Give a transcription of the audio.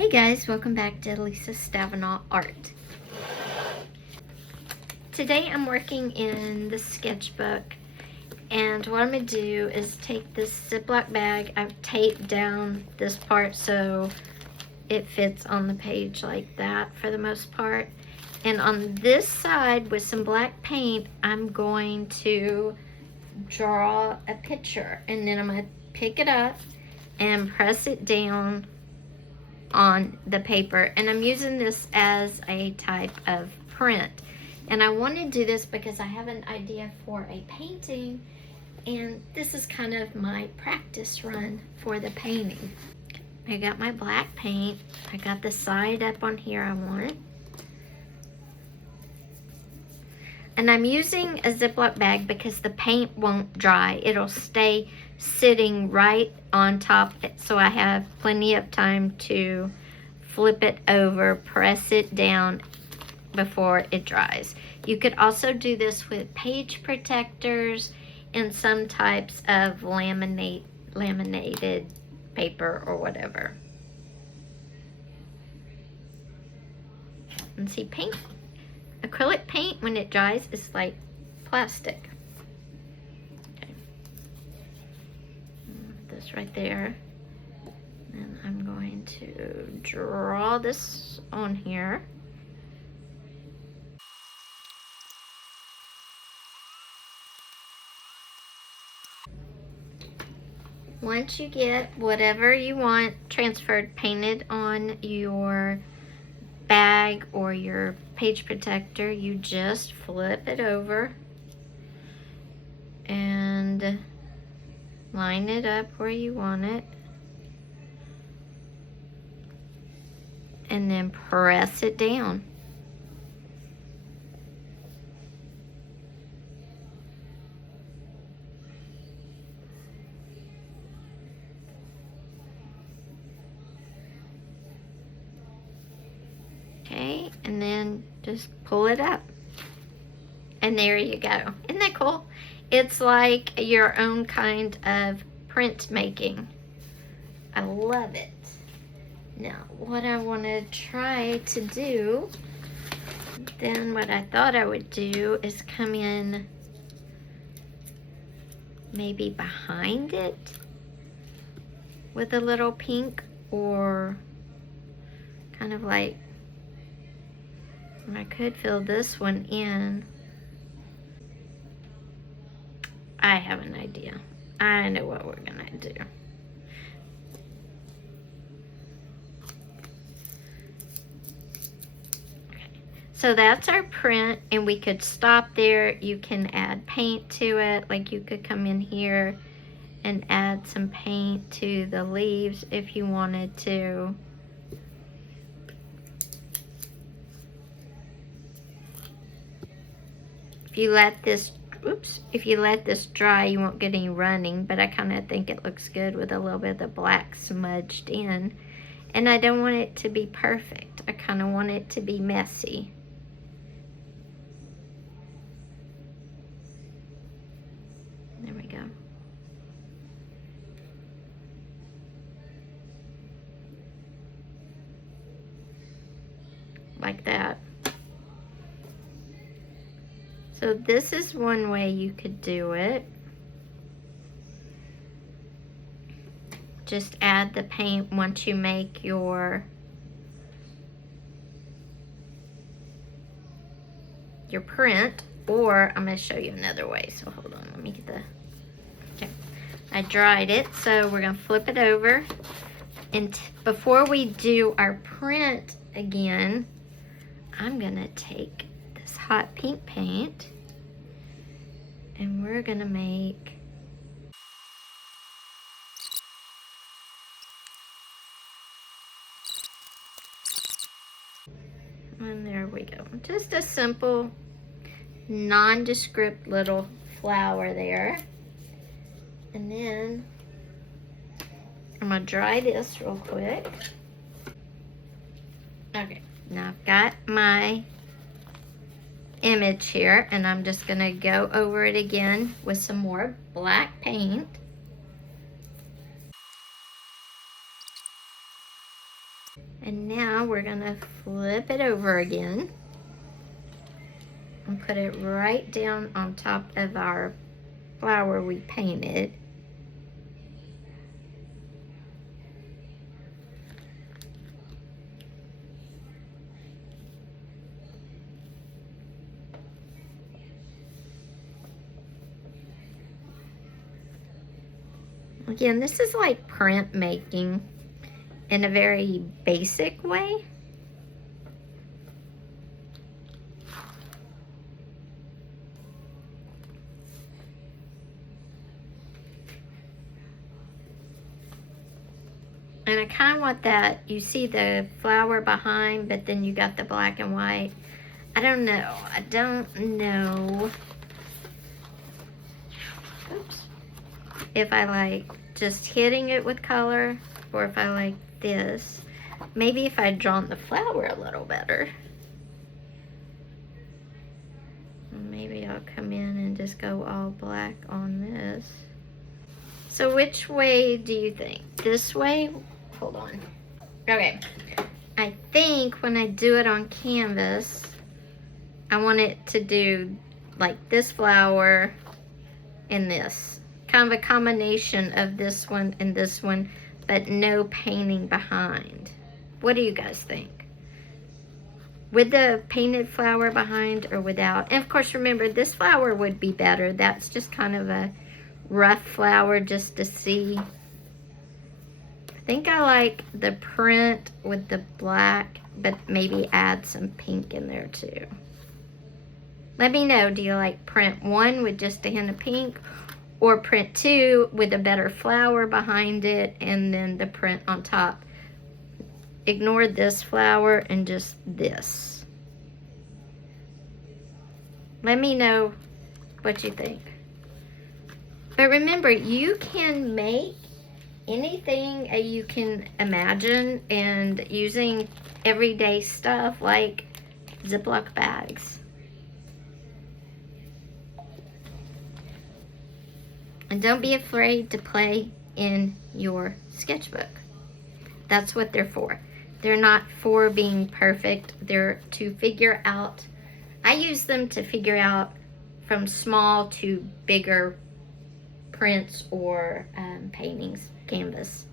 Hey guys, welcome back to Lisa Stavenot Art. Today I'm working in the sketchbook, and what I'm going to do is take this Ziploc bag. I've taped down this part so it fits on the page like that for the most part. And on this side with some black paint, I'm going to draw a picture, and then I'm going to pick it up and press it down on the paper. And I'm using this as a type of print, and I want to do this because I have an idea for a painting, and this is kind of my practice run for the painting. I got my black paint. I got the side up on here I want, and I'm using a Ziploc bag because the paint won't dry. It'll stay sitting right on top, so I have plenty of time to flip it over, press it down before it dries. You could also do this with page protectors and some types of laminated paper or whatever. And see, paint, acrylic paint, when it dries, is like plastic. This right there, and I'm going to draw this on here. Once you get whatever you want transferred, painted on your bag or your page protector, you just flip it over and line it up where you want it, and then press it down. Okay, and then just pull it up. And there you go. Isn't that cool? It's like your own kind of printmaking. I love it. Now, what I want to try to do, then what I thought I would do is come in maybe behind it with a little pink, or kind of like, I could fill this one in. I have an idea. I know what we're gonna do. Okay, so that's our print, and we could stop there. You can add paint to it. Like, you could come in here and add some paint to the leaves if you wanted to. If you let this if you let this dry, you won't get any running, but I kind of think it looks good with a little bit of the black smudged in. And I don't want it to be perfect. I kind of want it to be messy. There we go. Like that. So this is one way you could do it. Just add the paint once you make your print, or I'm going to show you another way. So hold on, let me get the, okay. I dried it, so we're going to flip it over. And before we do our print again, I'm going to take this hot pink paint, and we're gonna make and there we go. Just a simple nondescript little flower there. And then I'm gonna dry this real quick. Okay, now I've got my image here, and I'm just gonna go over it again with some more black paint. And now we're gonna flip it over again and put it right down on top of our flower we painted. Again, this is like print making in a very basic way. And I kind of want that, you see the flower behind, but then you got the black and white. I don't know. Oops. If I like just hitting it with color, or if I like this. Maybe if I'd drawn the flower a little better. Maybe I'll come in and just go all black on this. So which way do you think? This way? Hold on. Okay. I think when I do it on canvas, I want it to do like this flower and this. Kind of a combination of this one and this one, but no painting behind. What do you guys think? With the painted flower behind or without? And of course, remember, this flower would be better. That's just kind of a rough flower just to see. I think I like the print with the black, but maybe add some pink in there too. Let me know, do you like print 1 with just a hint of pink, or print 2 with a better flower behind it and then the print on top? Ignore this flower and just this. Let me know what you think. But remember, you can make anything you can imagine, and using everyday stuff like Ziploc bags. And don't be afraid to play in your sketchbook. That's what they're for. They're not for being perfect. They're to figure out, I use them to figure out from small to bigger prints or paintings, canvas.